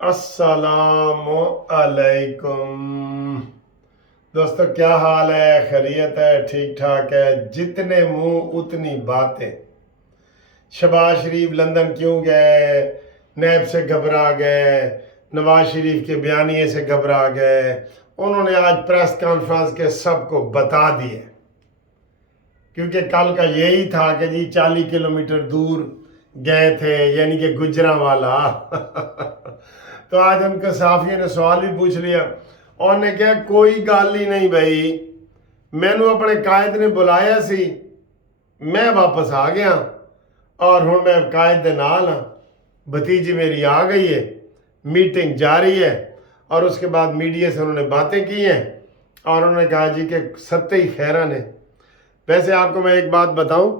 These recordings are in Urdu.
السلام علیکم دوستو، کیا حال ہے؟ خیریت ہے؟ ٹھیک ٹھاک ہے؟ جتنے منہ اتنی باتیں۔ شہباز شریف لندن کیوں گئے؟ نیب سے گھبرا گئے، نواز شریف کے بیانیے سے گھبرا گئے۔ انہوں نے آج پریس کانفرنس کے سب کو بتا دیے، کیونکہ کل کا یہی تھا کہ جی 40 کلومیٹر دور گئے تھے، یعنی کہ گجرانوالا تو آج ان کے صحافیوں نے سوال بھی پوچھ لیا، اور نے کہا کوئی گل ہی نہیں بھائی، مینو اپنے قائد نے بلایا سی، میں واپس آ گیا اور ہوں میں قائد دے نال ہاں۔ بھتیجی میری آ گئی ہے، میٹنگ جاری ہے، اور اس کے بعد میڈیا سے انہوں نے باتیں کی ہیں اور انہوں نے کہا جی کہ ستے ہی خیرن ہے۔ ویسے آپ کو میں ایک بات بتاؤں،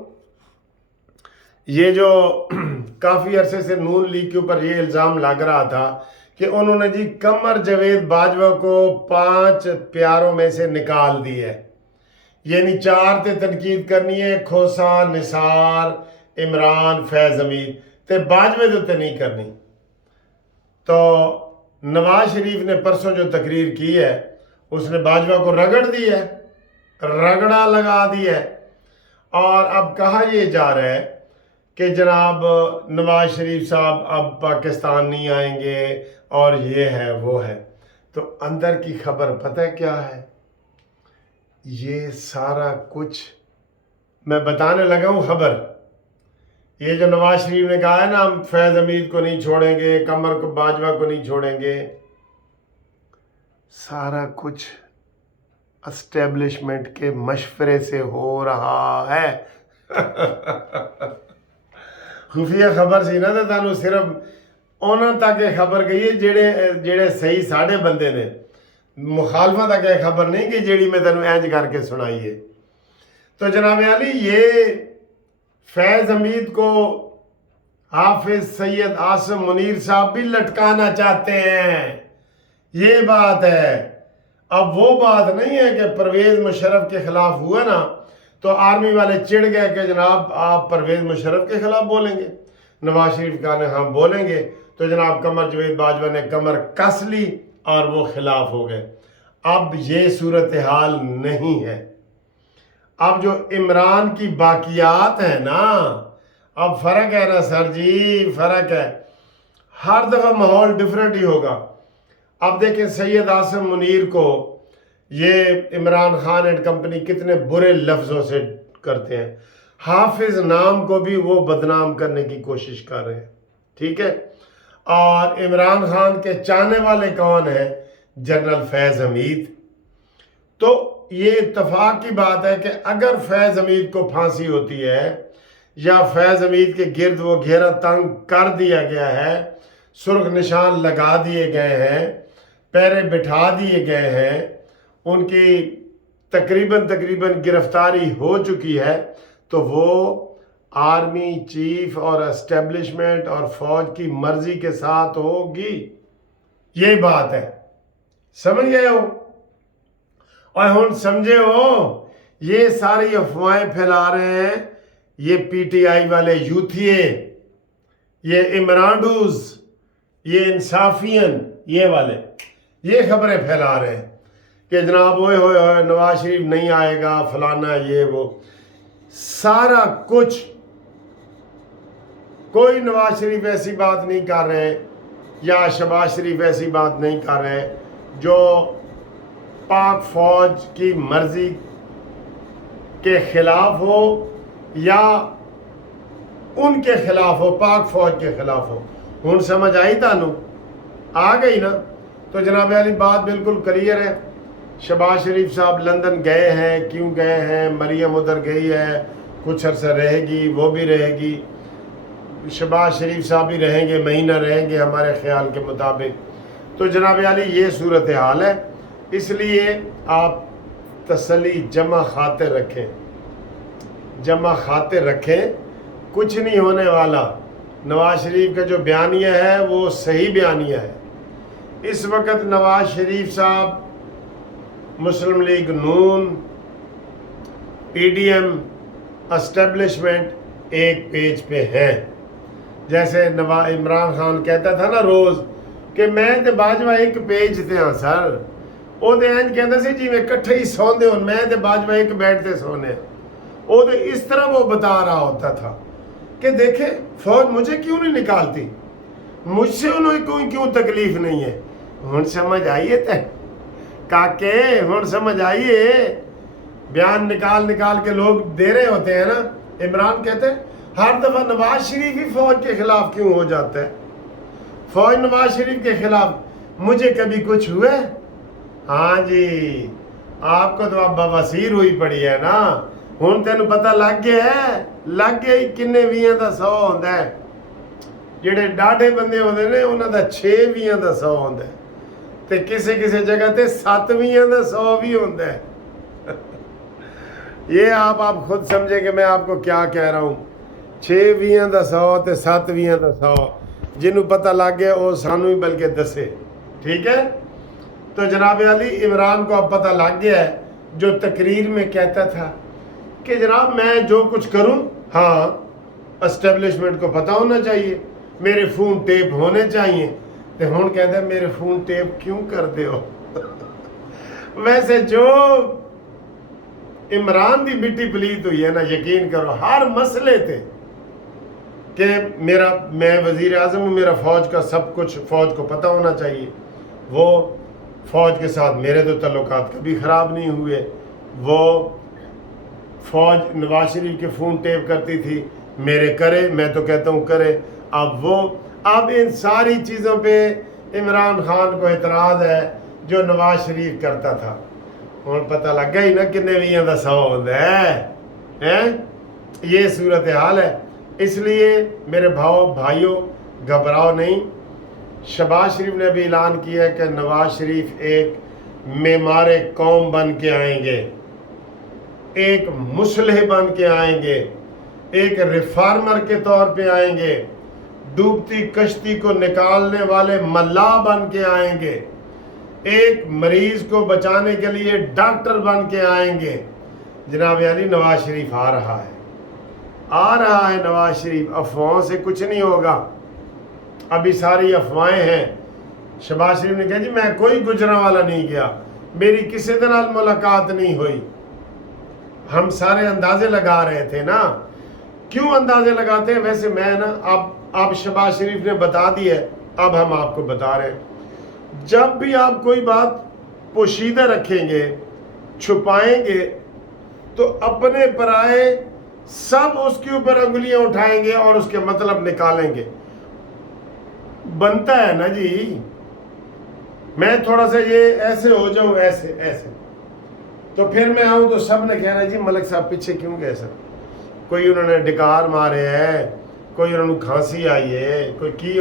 یہ جو کافی عرصے سے نون لیگ کے اوپر یہ الزام لگ رہا تھا کہ انہوں نے جی قمر جاوید باجوہ کو 5 پیاروں میں سے نکال دی ہے، یعنی 4 تے تنقید کرنی ہے، کھوسا، نثار، عمران، فیض حمید، تے باجوے تے نہیں کرنی۔ تو نواز شریف نے پرسوں جو تقریر کی ہے اس نے باجوہ کو رگڑ دی ہے، رگڑا لگا دی ہے، اور اب کہا یہ جا رہا ہے کہ جناب نواز شریف صاحب اب پاکستان نہیں آئیں گے اور یہ ہے وہ ہے۔ تو اندر کی خبر پتہ ہے کیا ہے؟ یہ سارا کچھ میں بتانے لگا ہوں خبر۔ یہ جو نواز شریف نے کہا ہے نا ہم فیض حمید کو نہیں چھوڑیں گے، قمر کو باجوہ کو نہیں چھوڑیں گے، سارا کچھ اسٹیبلشمنٹ کے مشورے سے ہو رہا ہے۔ خفیہ خبر سی نا، تو تانوں صرف انہاں تک یہ خبر گئی ہے جڑے صحیح ساڑھے بندے نے، مخالفہ تک یہ خبر نہیں کہ جیڑی میں تانوں اینج کر کے سنائی ہے۔ تو جناب علی، یہ فیض حمید کو حافظ سید عاصم منیر صاحب بھی لٹکانا چاہتے ہیں، یہ بات ہے۔ اب وہ بات نہیں ہے کہ پرویز مشرف کے خلاف ہوا نا تو آرمی والے چڑ گئے کہ جناب آپ پرویز مشرف کے خلاف بولیں گے، نواز شریف کہا نے ہم بولیں گے، تو جناب قمر جاوید باجوہ نے کمر کس لی اور وہ خلاف ہو گئے۔ اب یہ صورتحال نہیں ہے۔ اب جو عمران کی باقیات ہیں نا، اب فرق ہے نا سر جی، فرق ہے، ہر دفعہ ماحول ڈیفرنٹ ہی ہوگا۔ اب دیکھیں سید عاصم منیر کو یہ عمران خان اینڈ کمپنی کتنے برے لفظوں سے کرتے ہیں، حافظ نام کو بھی وہ بدنام کرنے کی کوشش کر رہے ہیں، ٹھیک ہے۔ اور عمران خان کے چاہنے والے کون ہیں؟ جنرل فیض حمید۔ تو یہ اتفاق کی بات ہے کہ اگر فیض حمید کو پھانسی ہوتی ہے یا فیض حمید کے گرد وہ گھیرا تنگ کر دیا گیا ہے، سرخ نشان لگا دیے گئے ہیں، پیرے بٹھا دیے گئے ہیں، ان کی تقریباً گرفتاری ہو چکی ہے، تو وہ آرمی چیف اور اسٹیبلشمنٹ اور فوج کی مرضی کے ساتھ ہوگی، یہ بات ہے۔ سمجھ گئے ہو؟ اور ہن سمجھے ہو، یہ ساری افواہیں پھیلا رہے ہیں یہ پی ٹی آئی والے یوتھیے، یہ عمرانڈوز، یہ انصافین، یہ والے یہ خبریں پھیلا رہے ہیں کہ جناب ہوئے ہوئے ہوئے نواز شریف نہیں آئے گا، فلانا یہ وہ، سارا کچھ۔ کوئی نواز شریف ایسی بات نہیں کر رہے یا شہباز شریف ایسی بات نہیں کر رہے جو پاک فوج کی مرضی کے خلاف ہو یا ان کے خلاف ہو، پاک فوج کے خلاف ہو۔ ہن سمجھ آئی تانوں؟ آ گئی نا؟ تو جناب علی بات بالکل کلیئر ہے۔ شہباز شریف صاحب لندن گئے ہیں، کیوں گئے ہیں؟ مریم ادھر گئی ہے، کچھ عرصہ رہے گی، وہ بھی رہے گی، شہباز شریف صاحب بھی رہیں گے، مہینہ رہیں گے ہمارے خیال کے مطابق۔ تو جناب علی یہ صورتحال ہے، اس لیے آپ تسلی جمع خاطر رکھیں، جمع خاطر رکھیں، کچھ نہیں ہونے والا۔ نواز شریف کا جو بیانیہ ہے وہ صحیح بیانیہ ہے۔ اس وقت نواز شریف صاحب، مسلم لیگ نون، پی ڈی ایم، اسٹیبلشمنٹ ایک پیج پہ ہیں۔ جیسے عمران خان کہتا تھا نا روز کہ میں تے باجوہ ایک پیج تے ہاں سر وہ دے اینج کہندے سی جی میں کٹھے ہی سوندے ہوں میں تے باجوہ ایک بیٹھ تے سونے وہ دے اس طرح وہ بتا رہا ہوتا تھا کہ دیکھیں فوج مجھے کیوں نہیں نکالتی مجھ سے انہیں کیوں تکلیف نہیں ہے ہن سمجھ آئیے تے کاکے ہن سمجھ آئیے بیان نکال کے لوگ دے رہے ہوتے ہیں نا عمران کہتے ہیں ہر دفعہ نواز شریف ہی فوج کے خلاف کیوں ہو جاتا ہے فوج نواز شریف کے خلاف مجھے کبھی کچھ ہوئے ہاں جی آپ کو تو اب بواسیر ہوئی پڑی ہے نا ہن تینوں پتہ لگ گیا ہی کنے 20 دا 100 ہوندا ہے جڑے ڈاڈے بندے ہوندے نے انہاں دا 6 20 دا 100 ہوندا ہے تے کسی جگہ تے 7 20 دا 100 بھی ہوندا ہے یہ آپ خود سمجھیں کہ میں آپ کو کیا کہہ رہا ہوں 6 20 دا 100 تے 7 20 دا 100 جنہوں پتہ لگ گیا وہ سانو ہی بلکہ دسے ٹھیک ہے تو جناب علی عمران کو اب پتہ لگ گیا ہے جو تقریر میں کہتا تھا کہ جناب میں جو کچھ کروں ہاں اسٹیبلشمنٹ کو پتہ ہونا چاہیے میرے فون ٹیپ ہونے چاہیے تے ہن کہتا ہے میرے فون ٹیپ کیوں کرتے ہو ویسے جو عمران دی مٹی پلیت ہوئی ہے نا یقین کرو ہر مسئلے تے کہ میں وزیر اعظم ہوں میرا فوج کا سب کچھ فوج کو پتہ ہونا چاہیے وہ فوج کے ساتھ میرے تو تعلقات کبھی خراب نہیں ہوئے وہ فوج نواز شریف کے فون ٹیپ کرتی تھی میرے کرے میں تو کہتا ہوں کرے اب ان ساری چیزوں پہ عمران خان کو اعتراض ہے جو نواز شریف کرتا تھا ہوں پتہ لگ گیا ہی نا کنے 20 دا 100 ہوتا ہے یہ صورتحال ہے اس لیے میرے بھائیوں گھبراؤ نہیں شہباز شریف نے بھی اعلان کیا ہے کہ نواز شریف ایک معمار قوم بن کے آئیں گے ایک مصلح بن کے آئیں گے ایک ریفارمر کے طور پہ آئیں گے ڈوبتی کشتی کو نکالنے والے ملاح بن کے آئیں گے ایک مریض کو بچانے کے لیے ڈاکٹر بن کے آئیں گے جناب علی نواز شریف آ رہا ہے نواز شریف افواہوں سے کچھ نہیں ہوگا ابھی ساری افواہیں ہیں شہباز شریف نے کہا جی میں کوئی گجرا والا نہیں گیا میری کسی طرح ملاقات نہیں ہوئی ہم سارے اندازے لگا رہے تھے نا کیوں اندازے لگاتے ہیں ویسے میں نا اب شہباز شریف نے بتا دی ہے اب ہم آپ کو بتا رہے ہیں جب بھی آپ کوئی بات پوشیدہ رکھیں گے چھپائیں گے تو اپنے پرائے سب اس کے اوپر انگلیاں اٹھائیں گے اور اس کے مطلب نکالیں گے بنتا ہے نا جی میں تھوڑا سا یہ ایسے ہو جاؤں ایسے تو پھر میں آؤں تو سب نے کہنا جی ملک صاحب پیچھے کیوں گئے سر کوئی انہوں نے ڈکار مارے ہے کوئی انہوں نے کھانسی آئی ہے کوئی کی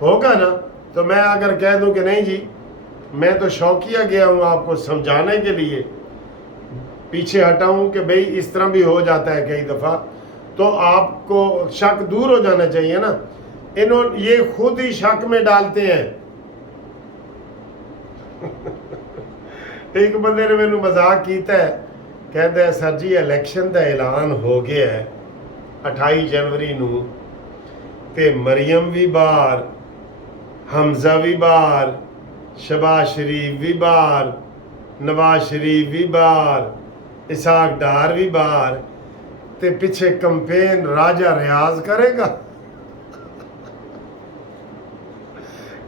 ہوگا نا تو میں اگر کہہ دوں کہ نہیں جی میں تو شوقیہ گیا ہوں آپ کو سمجھانے کے لیے پیچھے ہٹاؤں کہ بھئی اس طرح بھی ہو جاتا ہے کئی دفعہ تو آپ کو شک دور ہو جانا چاہیے نا یہ خود ہی شک میں ڈالتے ہیں ایک بندے نے میں نے مذاق کیتا ہے کہتا ہے سر جی الیکشن دا اعلان ہو گیا ہے 28 جنوری نو تے مریم بھی باہر حمزہ بھی باہر شہباز شریف بھی باہر نواز شریف بھی باہر اسحاق ڈار بھی باہر تے پیچھے کمپین راجہ ریاض کرے گا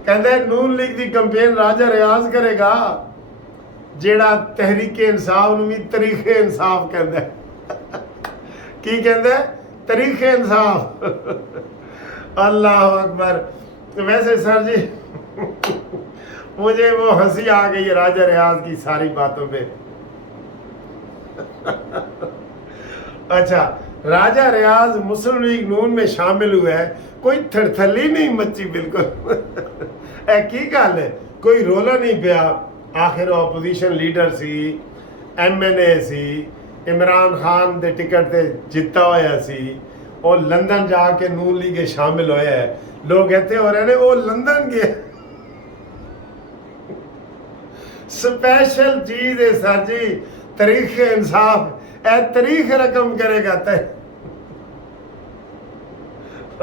کہتا ہے نون لیگ دی کمپین راجہ ریاض کرے گا جیڑا تحریک انصاف نو بھی تاریخ انصاف کہندا ہے کی کہندا ہے تاریخ انصاف اللہ اکبر ویسے سر جی مجھے وہ ہنسی آ گئی ہے راجہ ریاض کی ساری باتوں پہ اچھا راجہ ریاض مسلم لیگ نون میں شامل ہوا ہے کوئی تھڑتھلی نہیں مچی بالکل کی گل ہے کوئی رولا نہیں پیا آخر opposition leader C M N A C Imran Khan دے ٹکٹ تے جتا ہویا سی اور لندن جا کے نون لیگ شامل ہویا ہے لوگ کہتے ہو رہے نے وہ لندن گئے سپیشل چیز ہے سر جی تاریخ انصاف اے تاریخ رقم کرے گا تے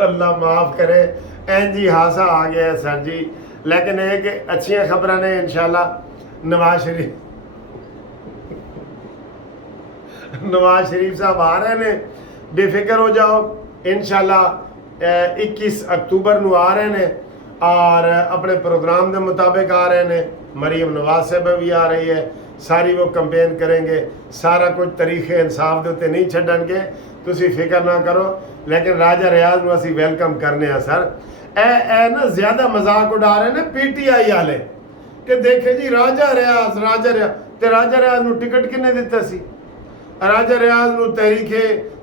اللہ معاف کرے این جی ہاسا آ گیا ہے سر جی لیکن ایک اچھی خبریں نے انشاءاللہ نواز شریف صاحب آ رہے ہیں، بے فکر ہو جاؤ، انشاءاللہ 21 اکتوبر نو آ رہے ہیں اور اپنے پروگرام کے مطابق آ رہے ہیں۔ مریم نواز صاحب بھی آ رہی ہے، ساری وہ کمپین کریں گے، سارا کچھ طریقے انصاف دے تے نہیں چھڈن گے، تسی فکر نہ کرو۔ لیکن راجہ ریاض نو اسی ویلکم کرنے ہیں سر۔ اے نا زیادہ مذاق اڑا رہے ہیں پی ٹی آئی والے کہ دیکھے جی راجہ ریاض تے راجہ ریاض نو ٹکٹ کنے دیتا سی؟ راجہ ریاض نو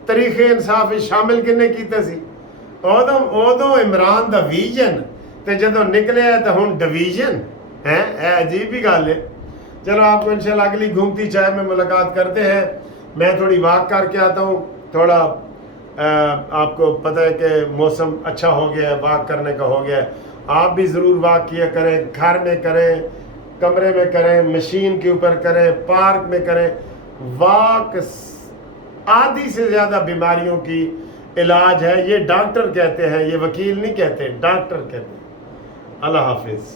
تحریک انصاف شامل کنے کیتا سی؟ ادو عمران دا ویژن تے جدو نکلے ہے تو ہن ڈویژن ہے، اے عجیب ہی گل ہے۔ چلو آپ کو انشاءاللہ اگلی گھومتی چائے میں ملاقات کرتے ہیں۔ میں تھوڑی واک کر کے آتا ہوں، تھوڑا آپ کو پتہ ہے کہ موسم اچھا ہو گیا ہے، واک کرنے کا ہو گیا ہے۔ آپ بھی ضرور واک کیا کریں، گھر میں کریں، کمرے میں کریں، مشین کے اوپر کریں، پارک میں کریں۔ واک آدھی سے زیادہ بیماریوں کی علاج ہے، یہ ڈاکٹر کہتے ہیں، یہ وکیل نہیں کہتے، ڈاکٹر کہتے ہیں۔ اللہ حافظ۔